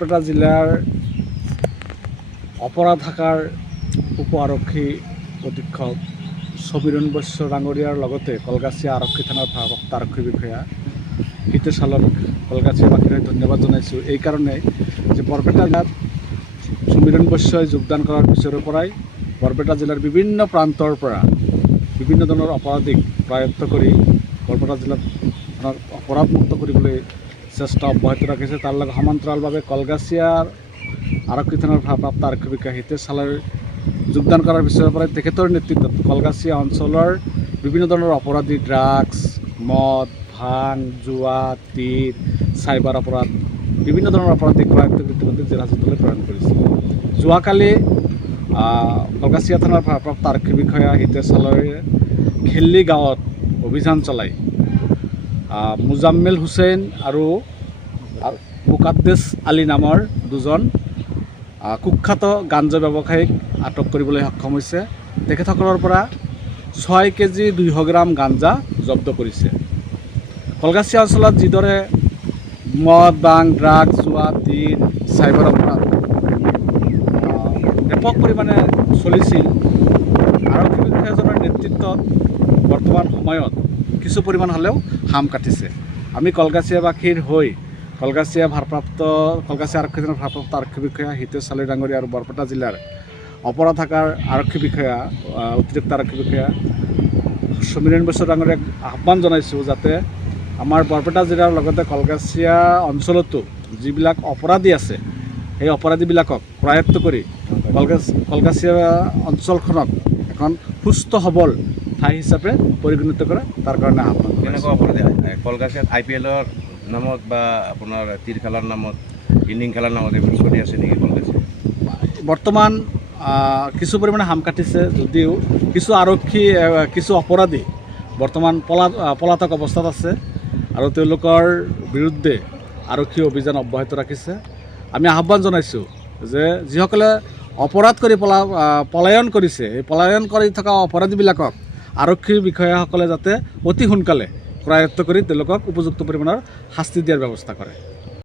বৰপেটা জিলাৰ অপৰাধ শাখাৰ উপ আৰক্ষী অধীক্ষক সমীৰণ বৈশ্য ডাঙৰীয়াৰ লগতে কলগাছিয়া আৰক্ষী থানাৰ ভাৰপ্ৰাপ্ত আৰক্ষী বিষয়া হিতেশ হালক কলগাছিয়াবাসীৰ ধন্যবাদ জনাইছোঁ। এই কাৰণে যে বৰপেটা জিলাত সমীৰণ বৈশ্যই যোগদান কৰাৰ পিছৰে পৰাই বৰপেটা জিলাৰ বিভিন্ন প্ৰান্তৰ পৰা বিভিন্ন ধৰণৰ অপৰাধীক প্ৰায়ত্ব কৰি বৰপেটা জিলাত অপৰাধমুক্ত কৰিবলৈ চেষ্টা অব্যাহত ৰাখিছে। তাৰ লগত সমান্তৰালভাৱে কলগাছিয়াৰ আৰক্ষী থানাৰ ভাৰপ্ৰাপ্ত আৰক্ষী বিষয়া হিতেশ হালৰ যোগদান কৰাৰ পিছৰে পৰাই তেখেতৰ নেতৃত্বত কলগাছিয়া অঞ্চলৰ বিভিন্ন ধৰণৰ অপৰাধী ড্ৰাগছ, মদ, ভাং, জুৱা, তীৰ, চাইবাৰ অপৰাধ বিভিন্ন ধৰণৰ অপৰাধীক প্ৰায়ত্ব ইতিমধ্যে জিলা হাজতলৈ প্ৰেৰণ কৰিছে। যোৱাকালি কলগাছিয়া থানাৰ ভাৰপ্ৰাপ্ত আৰক্ষী বিষয়া হিতেশ হালৰে খেল্লি গাঁৱত অভিযান চলাই মুজাম্মেল হুছেইন আৰু মুকাদ্দেছ আলী নামৰ দুজন কুখ্যাত গাঞ্জা ব্যৱসায়ীক আটক কৰিবলৈ সক্ষম হৈছে। তেখেতসকলৰ পৰা 6 কেজি 200 গ্ৰাম গাঞ্জা জব্দ কৰিছে। কলগাছিয়া অঞ্চলত যিদৰে মদ, বাং, ড্ৰাগছ, জুৱা, তীৰ, চাইবাৰ অপৰাধ ব্যাপক পৰিমাণে চলিছিল, আৰক্ষী বিষয়াজনৰ নেতৃত্বত বৰ্তমান সময়ত কিছু পৰিমাণ হ'লেও হাম কাটিছে। আমি কলগাছিয়াবাসীৰ হৈ কলগাছিয়া আৰক্ষী থানাৰ ভাৰপ্ৰাপ্ত আৰক্ষী বিষয়া হিতেশ হালৈ ডাঙৰীয়া আৰু বৰপেটা জিলাৰ অপৰাধ শাখাৰ আৰক্ষী বিষয়া অতিৰিক্ত আৰক্ষী বিষয়া সমীৰণ বৈশ্য ডাঙৰীয়াক আহ্বান জনাইছোঁ যাতে আমাৰ বৰপেটা জিলাৰ লগতে কলগাছিয়া অঞ্চলতো যিবিলাক অপৰাধী আছে সেই অপৰাধীবিলাকক প্ৰায়ত্ব কৰি কলগাছিয়া অঞ্চলখনক এখন সুস্থ সবল ঠাই হিচাপে পৰিগণিত কৰা তাৰ কাৰণে আহ্বান। কেনেকুৱা অপৰাধী কলগাছিয়াত IPL-ৰ নামত বা আপোনাৰ তীৰ খেলাৰ নামত, ইনিং খেলাৰ নামত এইবোৰ চলি আছে নেকি কলগাছিয়া? বৰ্তমান কিছু পৰিমাণে হাম কাটিছে যদিও কিছু অপৰাধী বৰ্তমান পলাতক অৱস্থাত আছে আৰু তেওঁলোকৰ বিৰুদ্ধে আৰক্ষী অভিযান অব্যাহত ৰাখিছে। আমি আহ্বান জনাইছোঁ যে যিসকলে অপৰাধ কৰি পলায়ন কৰিছে, এই পলায়ন কৰি থকা অপৰাধীবিলাকক আৰক্ষী বিষয়াসকলে যাতে অতি সোনকালে কৰায়ত্ব কৰি তেওঁলোকক উপযুক্ত পৰিমাণৰ শাস্তি দিয়াৰ ব্যৱস্থা কৰে।